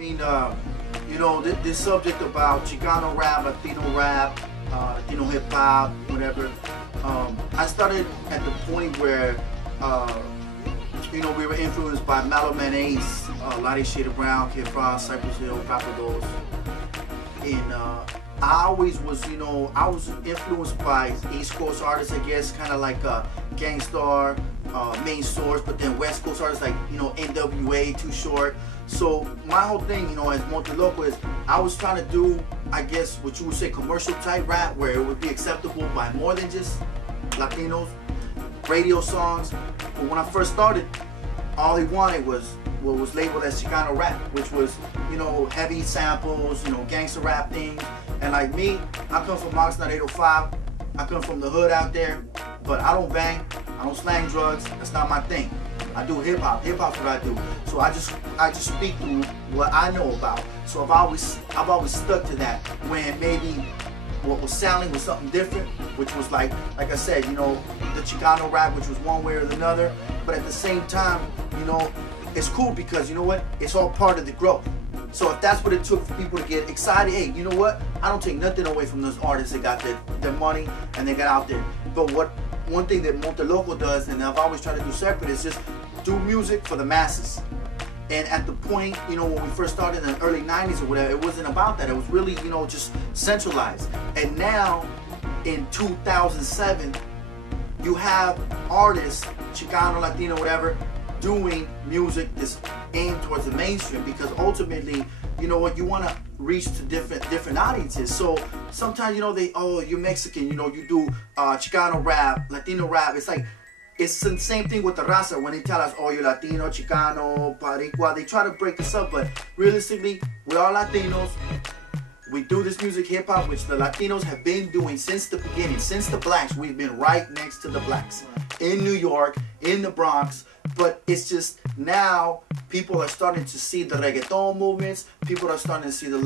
mean, you know, this subject about Chicano rap, Latino hip hop, whatever. I started at the point where, you know, we were influenced by Mellow Man Ace, Lottie Shada Brown, Kid Frost, Cypress Hill, Papa Dos. And I always was, you know, I was influenced by East Coast artists, I guess, kind of like Gangstar, Main Source, but then West Coast artists like, you know, NWA, Too Short. So my whole thing, you know, as Monte Loco is, I was trying to do, I guess, what you would say commercial type rap, where it would be acceptable by more than just Latinos, radio songs. But when I first started, all he wanted was what was labeled as Chicano rap, which was, you know, heavy samples, you know, gangster rap things. And like me, I come from Oxnard 805. I come from the hood out there, but I don't bang, I don't slang drugs. That's not my thing. I do hip hop. Hip hop's what I do. So I just speak through what I know about. So I've always stuck to that. When maybe what was sounding was something different, which was like I said, you know, the Chicano rap, which was one way or another. But at the same time, you know, it's cool because, you know what, it's all part of the growth. So if that's what it took for people to get excited, hey, you know what, I don't take nothing away from those artists that got their money and they got out there. But one thing that Monte Loco does, and I've always tried to do separate, is just do music for the masses. And at the point, you know, when we first started in the early 90s or whatever, it wasn't about that. It was really, you know, just centralized. And now, in 2007, you have artists, Chicano, Latino, whatever, doing music that's aimed towards the mainstream, because ultimately, you know what, you want to reach to different audiences. So sometimes, you know, oh, you're Mexican, you know, you do Chicano rap, Latino rap. It's like, it's the same thing with the raza. When they tell us, oh, you're Latino, Chicano, Paricua, they try to break us up, but realistically, we're all Latinos. We do this music, hip hop, which the Latinos have been doing since the beginning, since the blacks. We've been right next to the blacks in New York, in the Bronx. But it's just now people are starting to see the reggaeton movements. People are starting to see the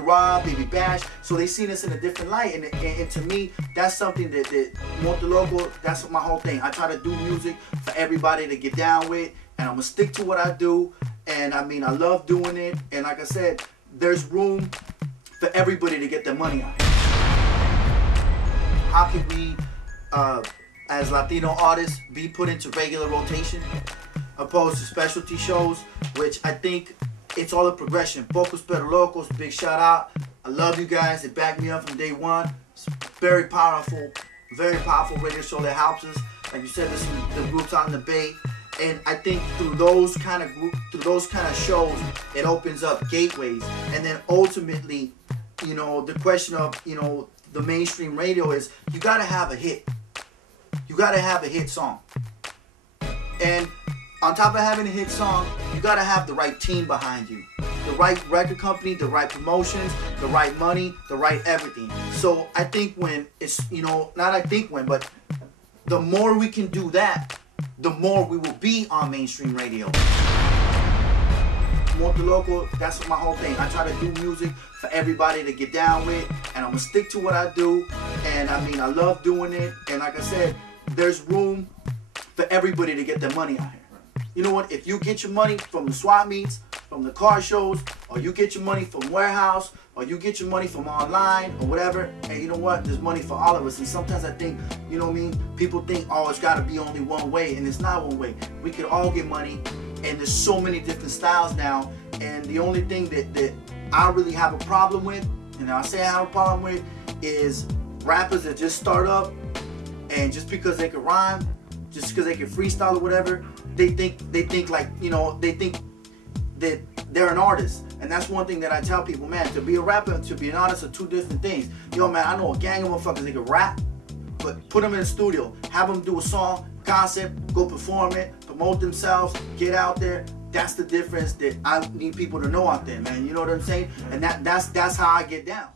rap, Baby Bash. So they see this in a different light. And to me, that's something that Monte Loco, that's my whole thing. I try to do music for everybody to get down with, and I'm gonna stick to what I do. And I mean, I love doing it. And like I said, there's room for everybody to get their money out. How can we, as Latino artists, be put into regular rotation opposed to specialty shows, which I think it's all a progression. Pocos Pero Locos, big shout out. I love you guys. They backed me up from day one. It's very powerful radio show that helps us. Like you said, there's the groups out in the Bay. And I think through those kind of shows, it opens up gateways. And then ultimately, you know, the question of, you know, the mainstream radio is, you gotta have a hit. You gotta have a hit song. And on top of having a hit song, you gotta have the right team behind you. The right record company, the right promotions, the right money, the right everything. So I think when it's, you know, not I think when, but the more we can do that, the more we will be on mainstream radio. Monte Loco, that's my whole thing. I try to do music for everybody to get down with, and I'm gonna stick to what I do. And I mean, I love doing it. And like I said, there's room for everybody to get their money out here. You know what? If you get your money from the swap meets, from the car shows, or you get your money from warehouse, or you get your money from online, or whatever, and you know what? There's money for all of us. And sometimes I think, you know what I mean? People think, oh, it's got to be only one way, and it's not one way. We could all get money, and there's so many different styles now. And the only thing that I really have a problem with, and I say I have a problem with, is rappers that just start up, and just because they can rhyme, just because they can freestyle or whatever, they think like, you know, they think that they're an artist. And that's one thing that I tell people, man, to be a rapper and to be an artist are two different things. Yo, man, I know a gang of motherfuckers that can rap, but put them in the studio, have them do a song, concept, go perform it, promote themselves, get out there. That's the difference that I need people to know out there, man. You know what I'm saying? And that's how I get down.